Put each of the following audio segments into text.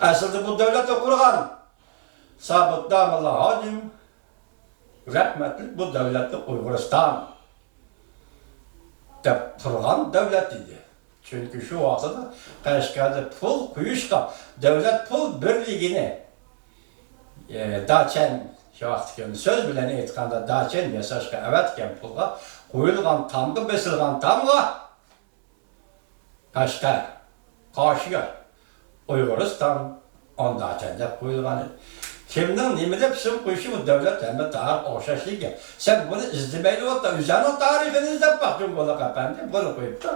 Aslında bu devleti kurgan Sabit Damullah Hacim rahmetli bu devleti Uyguristan deb kurgan devlet idi. Çünkü şu vaxtıda Qashqarda pul kuyuşqa devlet pul birligini daçen şu vaxtki söz bilen aytqanda daçen yasashqa avatgan pulga qo'yilgan tamga besilgan tamga Qashqar Qarşıya Uyguristan ondaçen deb qo'yilgan edi. Kimning nima deb isim qo'yishi bu devlet hamma tarix o'xshashligi. Sen bunu izlemayli o'tda, o'zani tarixini izlab baqing bo'la qapandi, bunu qo'yibdi.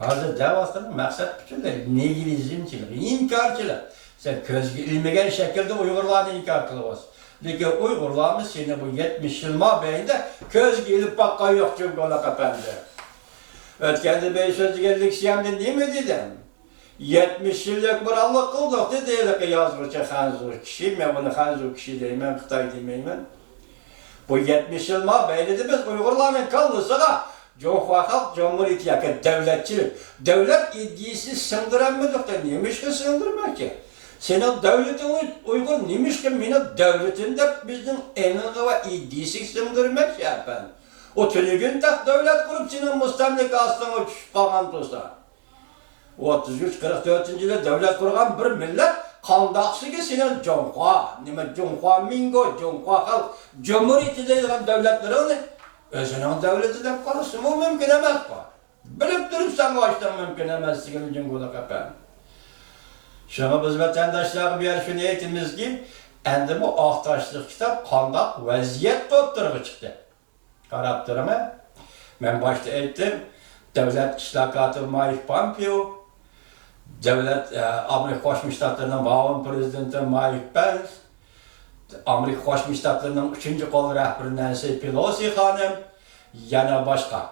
Hozir davosning maqsad butunlay nihilizmchilik, inkarchilik. Sen ko'zga ilmagan shaklda Uyg'urlarni inkor qilyapsan. Lekin Uyg'urlarimiz seni bu 70 yil mobaynida ko'zga ilib boqqan yo'q deb bo'la qapandi. O'tganda beysozganlik siyamda nima dedim? 70 yıllık bir Allah kıldık dedi ki yazgıcı Hanzur kişi, ben bunu Hanzur kişi deyim, Xitay demeyim. Bu 70 yıl mabeyli biz Uygurların kalırsa Cumhuriyet Halk Cumhuriyeti yakın devletçilik. Devlet iddiası sındıramadık da neymiş ki sındırmak ki? Senin devletin Uygur neymiş ki benim devletinde bizim enine ve iddiası sındırmak şey yapan. O tülügün tak devlet kurup senin müstemlik aslına düşüp kalan dostlar. 33-44 yılda devlet kurgan bir millet kandaksı ki senin Cumhuriyet, Cumhuriyet Mingo, Cumhuriyet Halk Cumhuriyeti deyilgen devletlerini özünün devletinden korusun mu mümkün emez bu. Bilip durup sen baştan mümkün emez sigilin cumhurda kapan. Şuna biz vatandaşlar bir yer şunu eğitimiz ki endi bu ahtaşlık kitap kandak vaziyet tutturgu çıktı. Karaptırımı ben başta ettim devlet işlakatı Mike Pompeo, devlet Amerika Koşmuş Ştatları'nın muavin prezidenti Mike Pence, Amerika Koşmuş Ştatları'nın 3. kol rehberi Nancy Pelosi hanım, yana başka.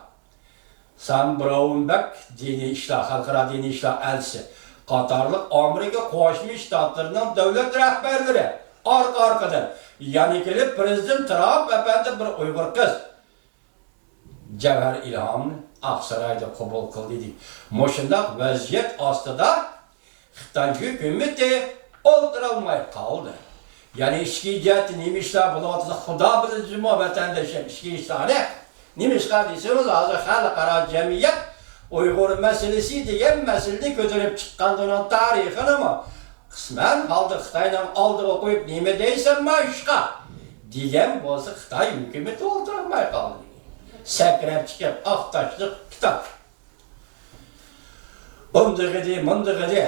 Sam Brownback dini işler, halkara dini işler elçisi, Katarlık Amerika Koşmuş Ştatları'nın devlet rehberleri, arkadan. Yani gelip Prezident Trump efendi bir Uygur kız, Cevher İlham'ı Aksaray'da kabul kıldıydı. Moşundak vaziyet aslında Xitay hükümeti oldurulmaya kaldı. Yani işki cihati nimişler bunu atıda Xuda bilici mi vatandaşın işki işleri nimiş kardeşimiz hazır halkara cemiyet Uygur meselesi diyen meselede götürüp çıkkandığının tarihini ama kısmen halde Xitay'dan aldığı koyup nime değilsen başka diyen bolsa Xitay hükümeti oldurulmaya kaldı. Sekrep çıkıp ahtaşlık kitap. Ondığı değil, mundığı değil.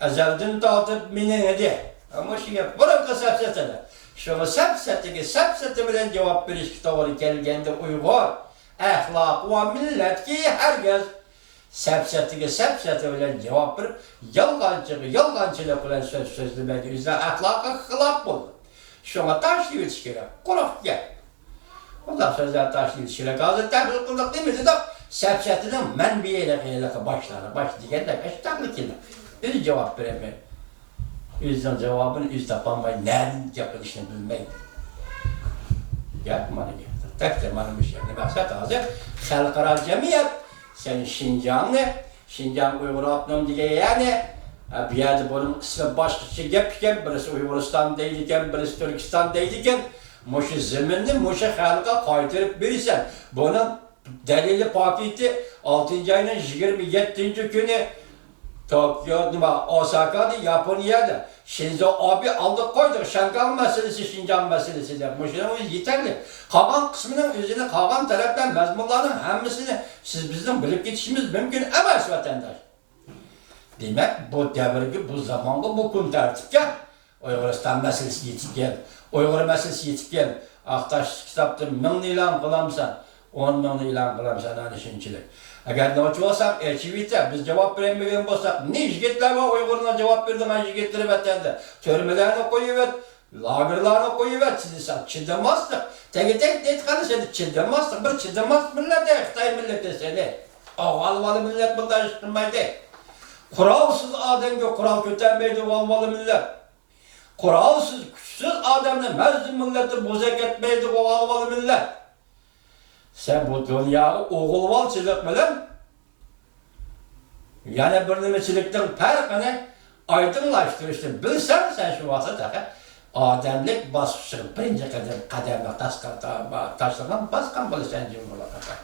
Ezelden dağıtıp minin ediyor. Ama şimdi bırakı sepsetine. Şunu sepseti bilen cevap veriş kitabı gelgende Uygur, ahlak ve millet ki herkes sepseti bilen cevap verip yalgancılık bilen sözlemek yüzden ahlaka hılap buldu. Şuna taş gibi çıkıyor, kurak gel. Ondan sözler taşlı ilişkiyle gazı tahsil kıldık değil mi? Sepsetinin menbiyeyle başlarına baş diyen de taklit edin. Bir cevap veremiyor. Yüzden cevabını yüz tapanmayı, nerenin yapılışını bilmeyin. Yapmanı getir. Tek zamanın bir şeyini maksat hazır. Halkara cemiyet, senin Şincan Uygur Abnum diye yani bir yerde bunun ismi başkası yapken, birisi Uyguristan değilken, birisi Türkistan değilken Moşu zeminni, moşu halka kaytırıp verirsen, bunun delili paketi 6. ayının 27. günü Tokyo'da, Osaka'da, Japonya'da Shinzo Abe aldık koyduk, Şangal meselesi, Şincan meselesi de. Moşu'nun yeterli. Kalan kısmının üzerine kalan talepten mezmunların hemmisini siz bizden bilip geçişimiz mümkün emez vatandaş. Demek bu devirgi, bu zamanı, bu gün tertipken Uyguristan meselesi yetip geldi. Uygur meselesi yetip geldi. Ahtaş kitapta 1000 ilan kılamsan, 10 bin ilan kılamsan anışınçılık. Eğer ne olsak, elçivite biz cevap veremeyken olsak, ne işgitler var Uygur'una cevap verdiğin işgitleri vatanda. Törmelerine koyuvet, lagırlarına koyuvet, sizi çildemazdık. Tek detkanı seni çildemazdık. Bir çildemaz millete, Xitay millete seni. Valvalı millet burada iştirmaydı. Kuralsız ademge kural kötenmeydi valvalı millet. Kuralsız, güçsüz adamla mezdim milleti bozak etmeydi o valvalı millet. Sen bu dünyayı oğulvalçılık bilen, yani birlemeçilikten farkını aydınlaştırıştı. Bilsen sen şu vasıta ademlik basışın birinci kademe taşlanan baskan bilsen cumhurbaşkanı.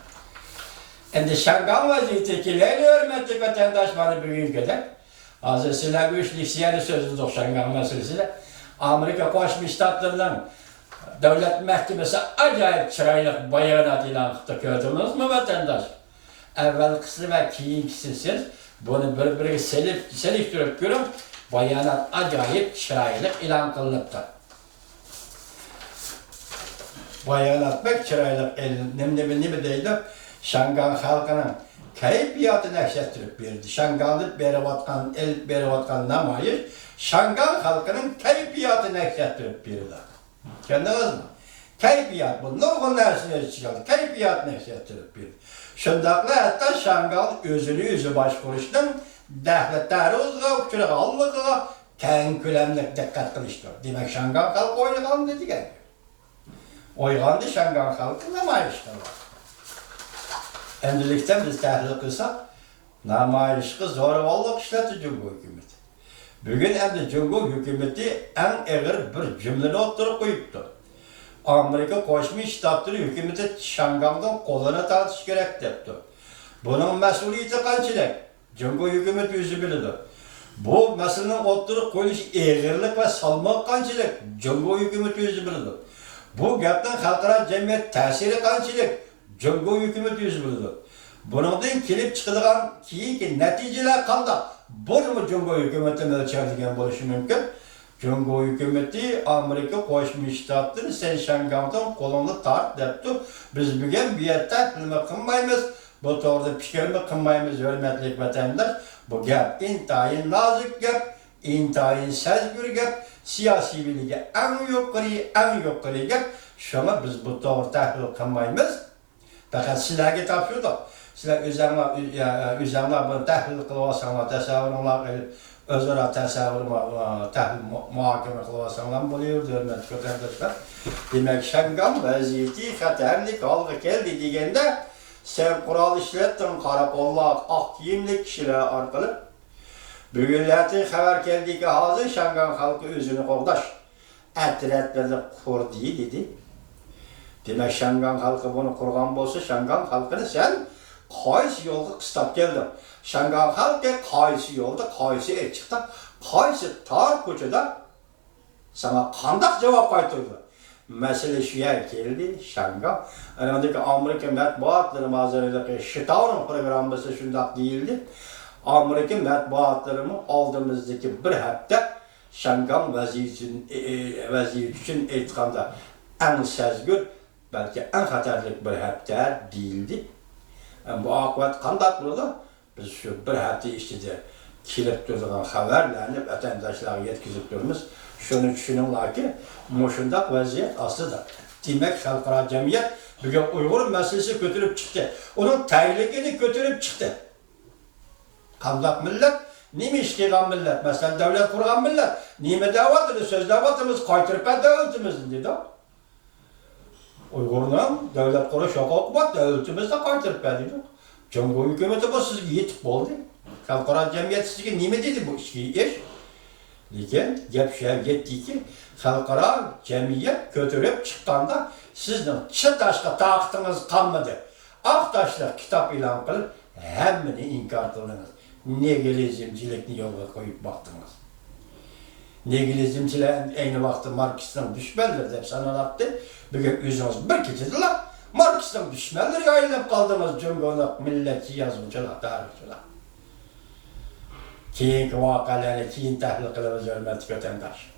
Şimdi Şangan vaziyetikileri hürmetli vatandaş bana bugün kadar. Hazır silah güçlü siyasi sözü Şangan meselesiyle Amerika Koşmuş Ştatları'nın Devlet Mahkemesi acayip çıraylık bayanat ilan kıtı gördünüz mü vatandaş? Evvel kısmı ve keyinkisi siz bunu birbirine selektirip görün, bayanat acayip çıraylık ilan kılınıptı. Bayanat pek çıraylık ne deydi? Şangan halkının keyfiyatını eksettirip verdi. Şangan'da beri vatkan namayış, Şangan halkının keyfiyatını eksettirip verdi. Kendiniz mi? Keyfiyat bu. Nurgun dersine çıkardı. Keyfiyatını eksettirip verdi. Şundakla hatta Şangan özü başvuruşunun devletleri uzğa, uçuruk allığa, keng külemlik dikkat kılıştır. Demek Şangan halkı oynagan dedi ki. Oygandı Şangan halkı namayıştırlar. Endilikten biz tahlil kılsak, namayışkı zorvallık işleti Cumhur hükümeti. Bugün endi Cumhur hükümeti en ağır bir cümleni oturup koyuptu. Amerika Koşmuş Ştatları hükümeti Şangan'dan koluna tartış gerek depti. Bunun mesuliyeti kançılık. Cumhur hükümeti yüzü bildi. Bu meselenin oturup koyuluş ağırlık ve salmak kançılık. Cumhur hükümeti yüzü bildi. Bu gaptan halkara cemiyet tesiri kançılık. Cumhur hükümeti yüzü bildi. Bunun kelip çıkılan ki neticeler kaldı. Bunu mu Cumhur hükümeti ölçerdiğin buluşu mümkün? Cumhur hükümeti Amerika Koşmuş Ştatları sen Şangan'dan kolunu tart depti. Biz bugün bir yerde bilme kılmayımız. Bu doğruda fikirimi kılmayımız hürmetlik vatandaş. Bu gap intayın nazik gap, intayın sezgür gap, siyasi bilgi en yukarı gap. Şuna biz bu doğru tahlil kılmayımız. Fakat sizlerge tapşırdı. Sizler üzerine bunu tahlil kılıvasanlar, tesavvurlar, özara tesavvur tahlil muhakeme kılıvasanlar buluyor diyorlar vatandaşlar. Demek Şangan vaziyeti xatarlik algı geldi degende sen kural işlettin karakollar, ak kiyimli kişiler arkalı. Bugünlerde haber geldi ki hazır Şangan halkı özünü qoğdaş. Etretlerle kurdu dedi. Demek Şangan halkı bunu kurgan bolsa Şangan halkını sen qaysı yolda kıstap geldin. Şangan halkı qaysı yolda, qaysı çıktı, qaysı tar koçada sana kandak cevap kaytırdı. Mesele şu yer geldi Şangan. Aradaki Amerika matbuatları mazerindeki Şitaun'un programısı şundak değildi. Amerika matbuatlarını aldığımızdaki bir hafta Şangan vaziyeti için etkanda en sezgür belki en xatarlık bir hafta değildi. Bu akıbat kandak burada biz şu bir hafta içinde kilip durduğun haberlerini vatandaşlara yetkizip durmuşuz. Şunu düşünürler ki muşundak vaziyet aslında. Demek halkara cemiyet bugün Uygur meselesi götürüp çıktı. Onun tehlikeli götürüp çıktı. Kandak millet, nime işkigan millet, mesela devlet kurgan millet, nime davatını, söz davatımız, kaytırıp devletimizin dedi. Uygur'un devlet kuru şok okumak, devletimiz de kaytırıp dedi. Cumhur hükümeti bu sizge yetip oldu. Halkara cemiyet sizge nime dedi bu iş? Lekin gap şu yetdi ki, halkara cemiyet götürüp çıkkanda sizin çıtaşka taqtınız kalmadı. Aktaşlar kitap ilan kılıp hemmini inkar kıldınız. Nihilizmcilikni yolga koyup baktınız. Nihilizmciler aynı vakti Marksizm düşmandır dep sanalattı. Bugün yüzünüz bir keçidiler. Marksizm düşmandır yayılıp kaldınız Cumhuriyet milletçi yazımcılar, tarihçiler. Keyinki vakalarını keyin tahlil kılımız hürmetli vatandaş.